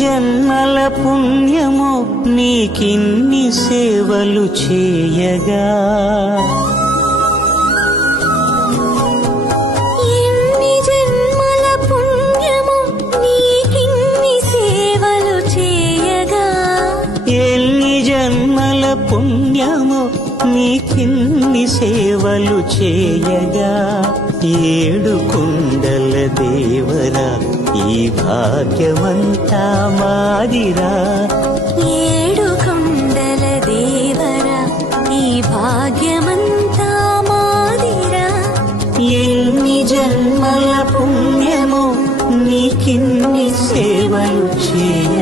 జన్మల నీకిన్ని సేవలు చేయగా పుణ్యము నీకిన్ని సేవలు చేయగా ఏడు కుండల దేవరా ఈ భాగ్యవంత మాదిరా ఏడు కుండల దేవరా ఈ భాగ్యవంత మాదిరా ఎన్ని జన్మల పుణ్యము నీకిన్ని సేవలు చేయ